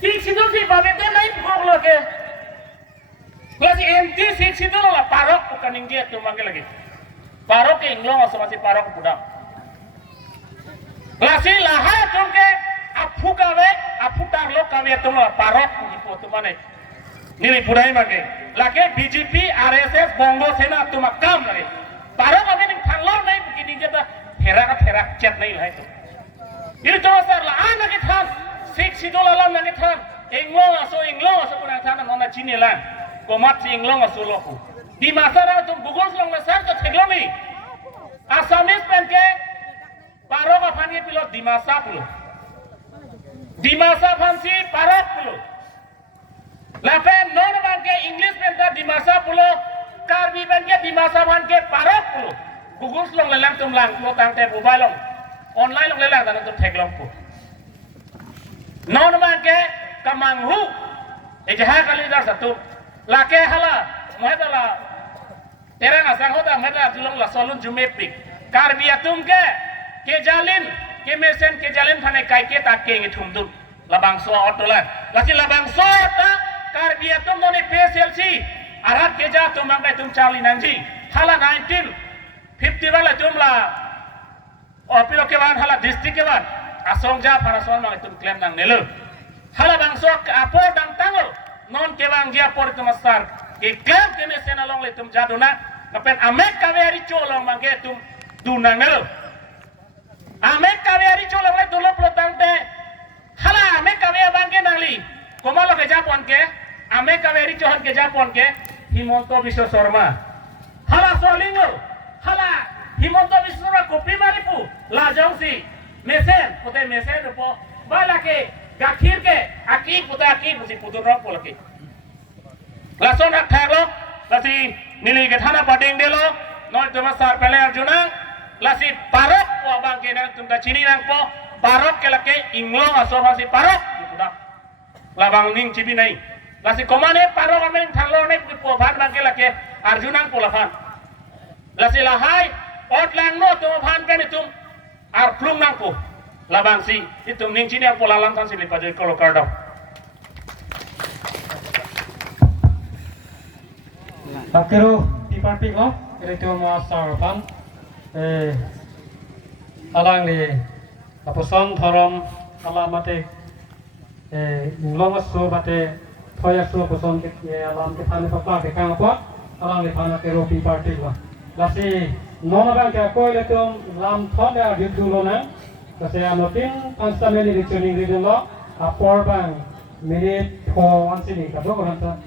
situ si babete naik pukul lagi. Kelas MT situ lah parok bukan India tuh manggil lagi. Parok ke Inggris masih parok budang. Kelas lah hai tuh ke apu tanglo kami tuh lah parok gitu tuh mana. Ini budaya manggil. Lagi BJP, RSS, Bongo Sena tuh makam lagi. Parok kami nih tanglo naik begini kita herak chat naik lah itu. Ini cuma lah anak kita situ lah anak kita. Inggris punang sana nona Cina lah. Komat si Inglong asuloku. Di masa itu Google selong besar ke Teglomi. Asamis penke parok apaan pilot di masa puluh. Di masa pansi parok puluh. Lapen non penke English penke di masa puluh. Karbi penke di masa penke parok puluh. Google selong lelang tumlang lo tangte mobile long. Online long lelang tanah tu Teglong puluh. Non penke kamanghu. Ejah kali dah satu. Laki hala, muheta la, terang asang hoda muheta tulung la solun jumepik. Karbiya tumke, kejalin, kemesen kejalin pane kaike takke ngi tumdut. Labang so otolan, lasi labang so ta, karbiya tum noni PSLC, arat keja tum angkai tum charli nanji. Hala 1950 wala tum la, opilo kewan hala district kewan, asong ja parasol mangai tum klaim nang nelu. Hala bang so apor dang tangol. Non kewang dia por itu masar. Iklan kene sena long letum jaduna. Napen amek kaweri colong mangke tum dunangel. Amek kaweri colong le dulu pelotang te. Hala amek kaweri bangke nangli. Komalo ke Japon ke. Amek kaweri cohan ke Japon ke. Himonto Biswa Sorma. Hala solingo. Hala Himonto Biswa Sorma kopi maripu. Lajong si. Mesen. Kote mesen rupo. Balake. Gakhir ke aki puta aki mesti putur rok polaki lason ak thaglo lasi nili ke thana pading delo non tuma sar pele arjuna lasi parok po bangke nang tumda chini nang po parok ke lake inglo aso hasi parok puta labang ning chibi nai lasi komane parok amen thanglo nai po bhan bangke lake arjuna po lafan lasi lahai ot lang no tuma bhan pe ni tum ar plung nang po labang si itu ning sini aku lalang kan sini pada kalau kardau. Takiru di parti lo, itu masarkan alang li apusan thorom alamate longasu bate thoyasu apusan ke alam ke thane pakla ke kang apa alang li thana ke ropi parti lo. Lasi nona bang ke koi le tum lam thona didulo na. Kasi anotin constantly returning rin lo apor bang minute po ansini kadok orang